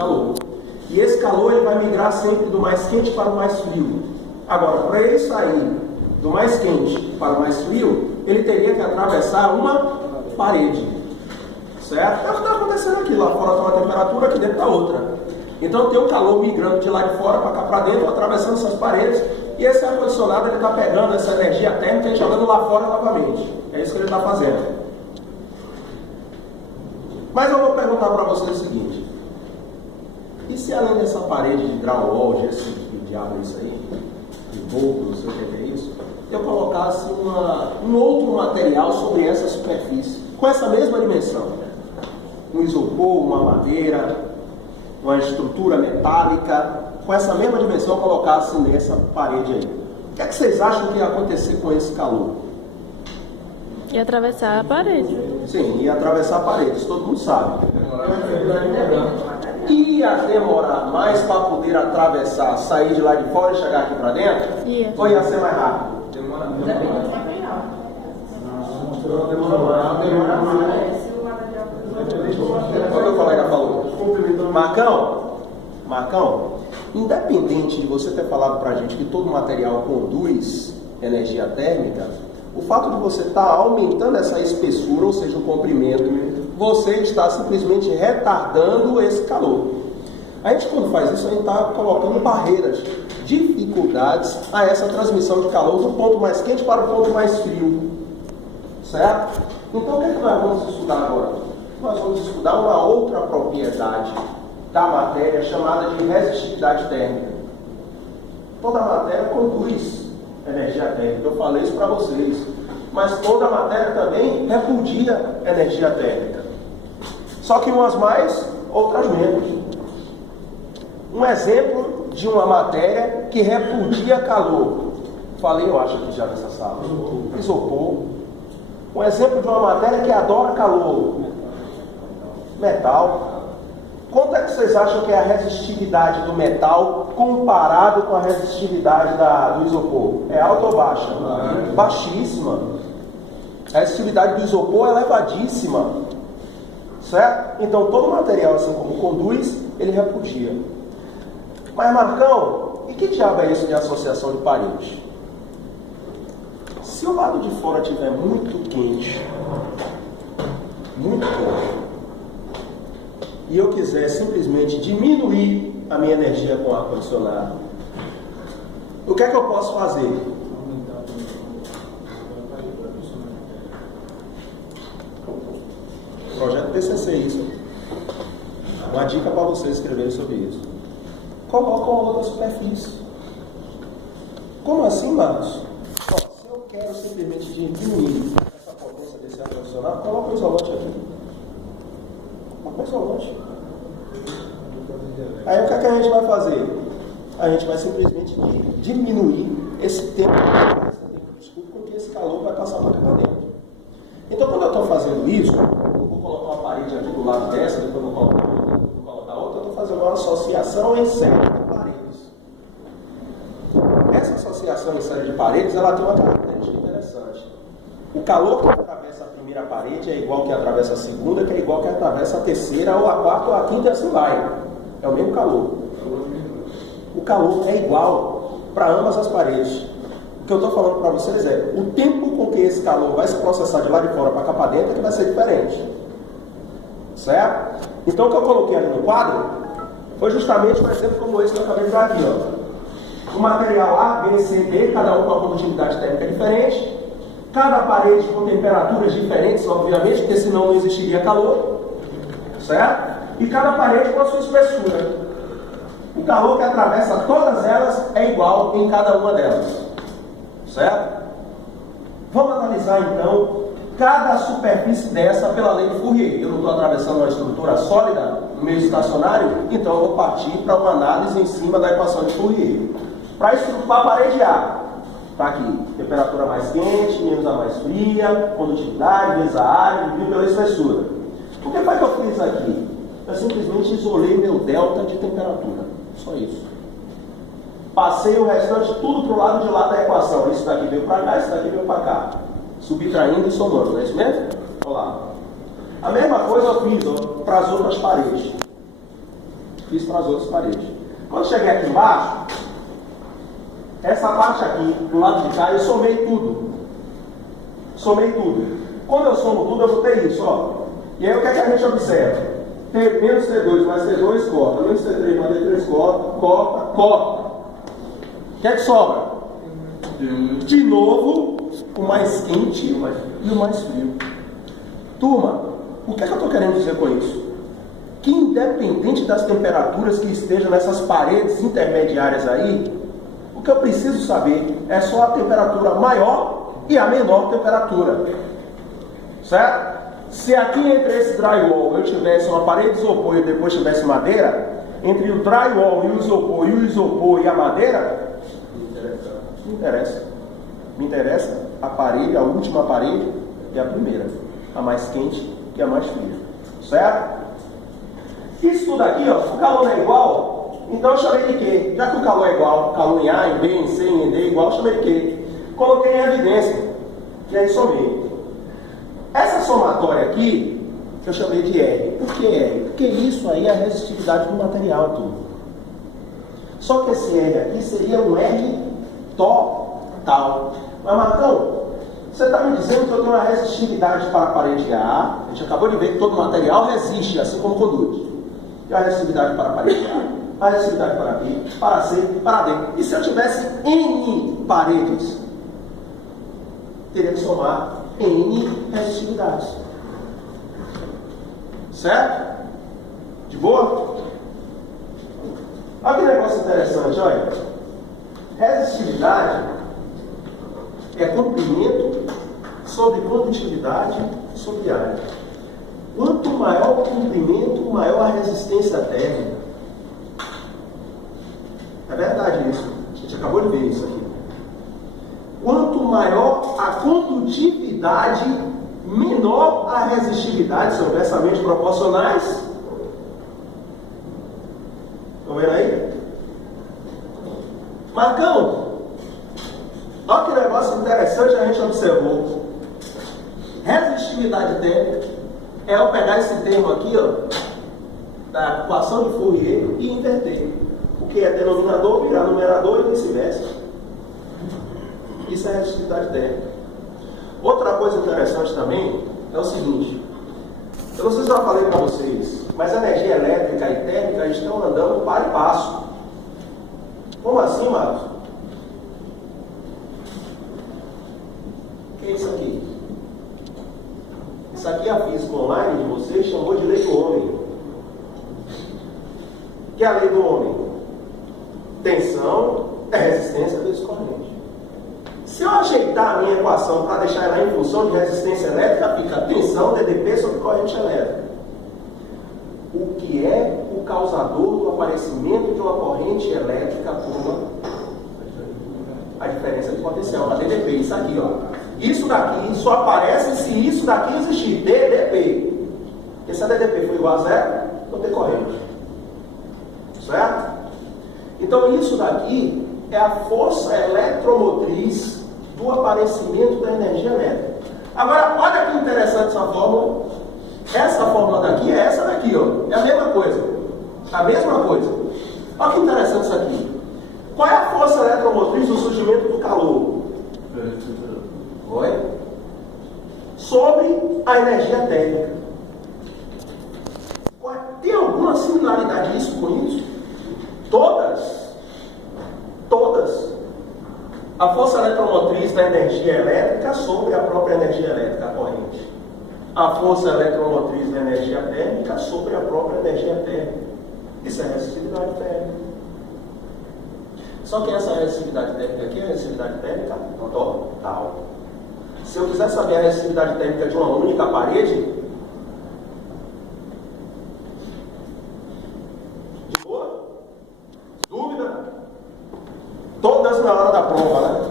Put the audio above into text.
calor. E esse calor ele vai migrar sempre do mais quente para o mais frio. Agora, para ele sair do mais quente para o mais frio, ele teria que atravessar uma parede. Certo? É o que está acontecendo aqui. Lá fora está uma temperatura, aqui dentro está outra. Então tem o calor migrando de lá de fora para cá para dentro, atravessando essas paredes. E esse ar-condicionado ele está pegando essa energia térmica e jogando lá fora novamente. É isso que ele está fazendo. Mas eu vou perguntar para você o seguinte: e se além dessa parede de drywall, gesso, que diabo é isso aí, de boldo, não sei o que é isso, eu colocasse um outro material sobre essa superfície, com essa mesma dimensão? Um isopor, uma madeira, uma estrutura metálica, com essa mesma dimensão, eu colocasse nessa parede aí. O que é que vocês acham que ia acontecer com esse calor? Ia atravessar a parede. Sim, ia atravessar a parede, isso todo mundo sabe. Ia demorar mais para poder atravessar, sair de lá de fora e chegar aqui para dentro? Ia. Ou ia ser mais rápido? Demora mais. Olha o que o colega falou. Marcão, independente de você ter falado para a gente que todo material conduz energia térmica, o fato de você estar aumentando essa espessura, ou seja, o comprimento, você está simplesmente retardando esse calor. A gente, quando faz isso, a gente está colocando barreiras, dificuldades a essa transmissão de calor do ponto mais quente para o ponto mais frio. Certo? Então, o que é que nós vamos estudar agora? Nós vamos estudar uma outra propriedade da matéria chamada de resistividade térmica. Toda matéria conduz energia térmica, eu falei isso para vocês. Mas toda matéria também repudia energia térmica. Só que umas mais, outras menos. Um exemplo de uma matéria que repudia calor. Falei, eu acho que já nessa sala. Isopor. Um exemplo de uma matéria que adora calor. Metal. Quanto é que vocês acham que é a resistividade do metal comparado com a resistividade do isopor? É alta ou baixa? Baixíssima. A resistividade do isopor é elevadíssima. Certo? Então todo material, assim como conduz, ele repudia. Mas Marcão, e que diabo é isso de associação de paredes? Se o lado de fora estiver muito quente, e eu quiser simplesmente diminuir a minha energia com o ar-condicionado, o que é que eu posso fazer? Projeto TCC, isso. Uma dica para vocês escreverem sobre isso. Coloca uma outra superfície. Como assim, Marcos? Se eu quero simplesmente diminuir essa potência desse ar-condicionado, coloca o isolante aqui. Coloca o isolante. Aí o que é que a gente vai fazer? A gente vai simplesmente diminuir esse tempo de escudo, porque esse calor vai passar para cá dentro. Então, quando eu estou fazendo isso, eu vou colocar uma parede aqui do lado dessa, depois eu vou colocar outra, eu estou fazendo uma associação em série de paredes. Essa associação em série de paredes, ela tem uma característica interessante. O calor que atravessa a primeira parede é igual que atravessa a segunda, que é igual que atravessa a terceira, ou a quarta, ou a quinta, e assim vai. É o mesmo calor. O calor é igual para ambas as paredes. O que eu estou falando para vocês é, o tempo com que esse calor vai se processar de lá de fora para cá para dentro é que vai ser diferente. Certo? Então o que eu coloquei ali no quadro foi justamente um exemplo como esse que eu acabei de dar aqui. Ó. O material A, B, C, D, cada um com uma condutividade térmica diferente. Cada parede com temperaturas diferentes, obviamente, porque senão não existiria calor. Certo? E cada parede com a sua espessura. O calor que atravessa todas elas é igual em cada uma delas. Certo? Vamos analisar então cada superfície dessa pela lei de Fourier. Eu não estou atravessando uma estrutura sólida no meio estacionário, então eu vou partir para uma análise em cima da equação de Fourier. Para estruturar a parede A, está aqui, temperatura mais quente, menos a mais fria, condutividade, vezes a área, dividido pela espessura. O que foi que eu fiz aqui? Eu simplesmente isolei meu delta de temperatura. Só isso. Passei o restante tudo para o lado de lá da equação. Isso daqui veio para cá, isso daqui veio para cá. Subtraindo e somando, não é isso mesmo? Olha lá. A mesma coisa eu fiz para as outras paredes. Fiz para as outras paredes. Quando cheguei aqui embaixo, essa parte aqui, do lado de cá, eu somei tudo. Somei tudo. Quando eu somo tudo, eu vou ter isso, ó. E aí o que é que a gente observa? Menos T2 mais T2, corta. Menos T3 mais T3, corta. O que é que sobra? De novo, o mais quente e o mais frio. Turma, o que é que eu estou querendo dizer com isso? Que independente das temperaturas que estejam nessas paredes intermediárias aí, o que eu preciso saber é só a temperatura maior e a menor temperatura. Certo? Se aqui entre esse drywall eu tivesse uma parede de isopor e depois tivesse madeira, entre o drywall e o isopor e a madeira, não interessa. Me interessa a parede, a última parede e a primeira. A mais quente e a mais fria. Certo? Isso tudo aqui, ó, o calor não é igual, então eu chamei de quê? Já que o calor é igual, calor em A, em B, em C, em D é igual, eu chamei de quê? Coloquei em evidência. E aí somei. Essa somatória aqui, eu chamei de R. Por que R? Porque isso aí é a resistividade do material, tudo. Só que esse R aqui seria um R total. Mas, Marcão, você está me dizendo que eu tenho uma resistividade para a parede A. A gente acabou de ver que todo material resiste, assim como conduz. E a resistividade para a parede A, a resistividade para B, para C, para D. E se eu tivesse N paredes, teria que somar N resistividades. Certo? De boa? Olha que negócio interessante, olha. Resistividade é comprimento sobre condutividade sobre área. Quanto maior o comprimento, maior a resistência térmica. É verdade isso. A gente acabou de ver isso aqui. Quanto maior a condutividade, menor a resistividade. São inversamente proporcionais. Estão vendo aí? Marcão, olha que negócio interessante a gente observou. Resistividade térmica é eu pegar esse termo aqui, ó, da equação de Fourier e inverter. O que é denominador virar numerador e vice-versa. Isso é resistividade térmica. Outra coisa interessante também é o seguinte. Eu não sei se eu já falei para vocês, mas a energia elétrica e térmica estão andando para e passo. Como assim, Marcos? O que é isso aqui? Isso aqui a física online de vocês chamou de lei do homem. O que é a lei do homem? Tensão é resistência vezes corrente. Se eu ajeitar a minha equação para deixar ela em função de resistência elétrica, fica tensão DDP sobre corrente elétrica. O que é o causador do aparecimento de uma corrente elétrica como a diferença de potencial, a DDP, isso aqui, ó. Isso daqui só aparece se isso daqui existir, DDP. Porque se a DDP for igual a zero, não tem corrente. Certo? Então isso daqui é a força eletromotriz do aparecimento da energia elétrica. Agora, olha que interessante essa fórmula. Essa fórmula daqui é essa daqui, ó. É a mesma coisa. A mesma coisa. Olha que interessante isso aqui. Qual é a força eletromotriz do surgimento do calor? Oi? Sobre a energia térmica. Tem alguma similaridade isso com isso? Todas. Todas. A força eletromotriz da energia elétrica sobre a própria energia elétrica, a corrente. A força eletromotriz da energia térmica sobre a própria energia térmica. Isso é resistividade térmica. Só que essa resistividade térmica aqui é a resistividade térmica total. Se eu quiser saber a resistividade térmica de uma única parede, de boa? Dúvida? Todas na hora da prova, né?